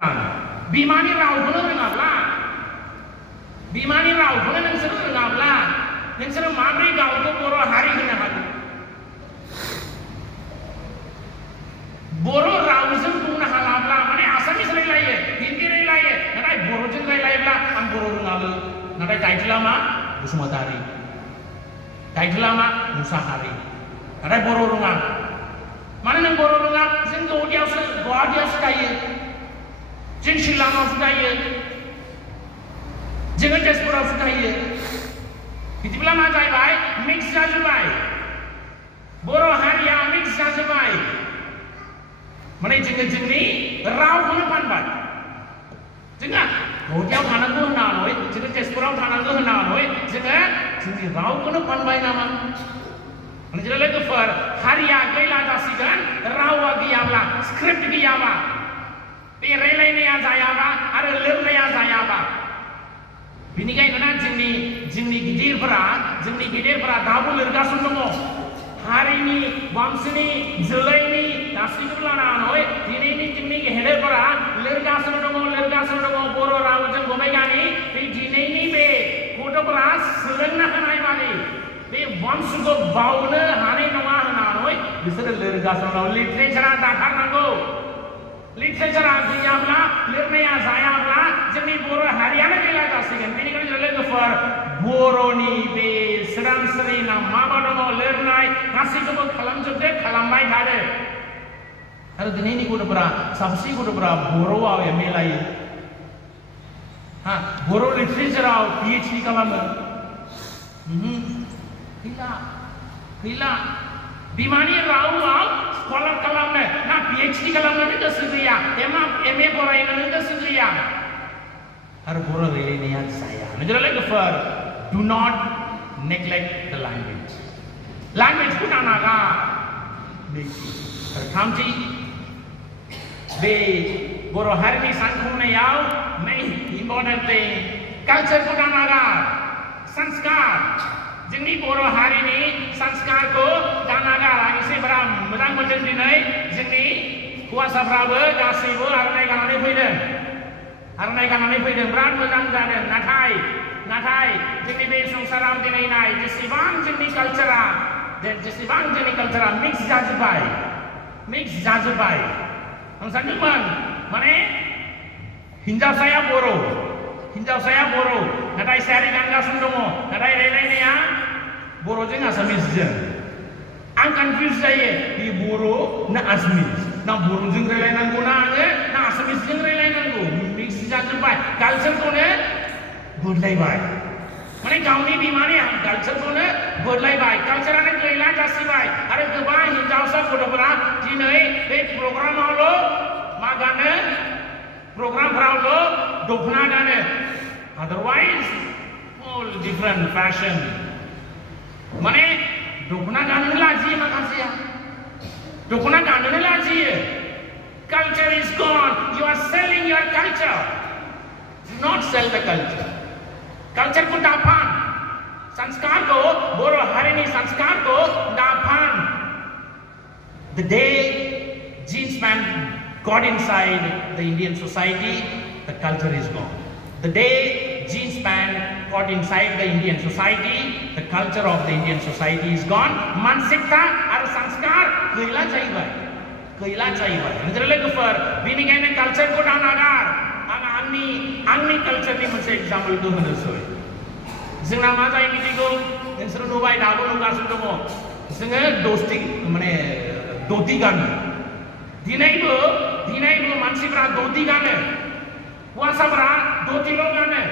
बिमानि रावखौनो रोङाब्ला बिमानि रावखौनो नोंसोर रोङाब्ला नोंसोर माब्रै गावखौ बर' हारि होनो हागोन बर' रावजों बुंनो हालाब्ला माने आसामिस रायलायो हिन्दी रायलायो नाथाय बर'जों रायलायोब्ला आं बर' रोङाबो नाथाय टाइटेला मा बसुमतारी टाइटेला मा मुसाहारि नाथाय बर' रोङा मानो नों बर' रोङा जों गुवाहाटीयावसो थायो जों शिलंआवसो थायो जोङो तेजपुरावसो थायो बिदिब्ला मा जाहैबाय मिक्स जाजोब्बाय बर' हारिया मिक्स जाजोब्बाय माने जोङो जोंनि रावखौनो फानबाय जोङो गुवाहाटीयाव थानांगौ होननानै जोङो तेजपुराव थानांगौ होननानै जोङो जोंनि रावखौनो फानबाय नामा माने जों लोगोफोर हारिया गैला जासिगोन रावा गैयाब्ला स्क्रिप्ट गैयाबा बे रायलायनाया जायाबा आरो लिरनाया जायाबा बिनिखायनो ना जोंनि गिदिरफोरा दाबो लिरगासिनो दङ हारिनि वंशनि जोलैनि गासैखौबो लानानै दिनैनि जोंनि गेदेरफोरा लिरगासिनो दङ बर' रावजों गमायगानि बे दिनैनि बे गथ'फोरा सोलोंनो हानाय बादि बे वंशखौ बावनो हानाय नङा होननानै बिसोरो लिरगासिनो दङ लिटारेचारा दाथारनांगौ लिटारेचारा गैयाब्ला लिरनाया जायाब्ला जोंनि बर' हारियानो गैला जासिगोन बेनिखायनो लोगोफोर बर'नि बे सोदोमस्रि ना माबा दङ लिरनाय गासैखौबो खालामबाय थादो आरो दिनैनि गथ'फोरा साबसे गथ'फोरा बर'आव एम ए लायो बर' लिटारेचाराव PhD खालामो गैला बिमानि रावआव स्कलार खालामनो ना PhD खालामनो गोसो गैया MA फरायनो गोसो गैया आरो बर' रायलायनाया जाया नोंसोर लोगोफोर do not neglect the language खौ नागा थामथि बे बर' हारिनि सानखांनायाव main important thing culture खौ नागा संस्कार जोंनि बर' हारिनि संस्कारखौ दानागार आं एसे बारा मोजां मोनदों दिनै जोंनि हौवासाफ्राबो गासैबो आर'नाइ गाननानै फैदों बिराद मोजां जादों नाथाय जोंनि बे संसाराव दिनै नाय जेसेबां जोंनि कालचारा मिक्स जाजोब्बाय आं सानदोंमोन माने हिनजावसाया बर' नाथाय सारि गानगासिनो दङ नाथाय रायलायनाया बर'जों आसामिसजों आं कनफ्यूज जायो बे बर' ना आसामिस ना बर'जों रायलायनांगौ ना आङो ना आसामिसजों रायलायनांगौ मिक्स जाजोब्बाय कालचारखौनो बदलायबाय माने गावनि बिमानि कालचारखौनो बदलायबाय कालचारानो गैला जासिबाय आरो गोबां हिनजावसा गथ'फोरा दिनै बे प्रग्रामावल' मा गानो प्रग्रामफोरावल' दखना गानो otherwise all different fashion माने दखना गाननो लाजियो माखासेया दखना गाननो Lazio culture is gone you are selling your culture do not sell the culture को दाफान संस्कार को बर' हारिनि संस्कार को दाफान the day jeans pant got inside the Indian society the culture is gone the day jeans pant got inside the Indian society the culture of the Indian society is gone मानसिकता आरो संस्कार गैला जाहैबाय नोंसोर लोगोफोर बेनिखायनो कालचारखौ दानागार आं आंनि कालचारनि मोनसे एग्जाम्पलखौ होनोसै जोंना मा जायो मिथिगौ नोंसोर नुबाय दाबो नुगासिनो दङ जोङो धोती गानो दिनैबो मानसिफ्रा धोती गानो हौवासाफ्रा धोतील' गानो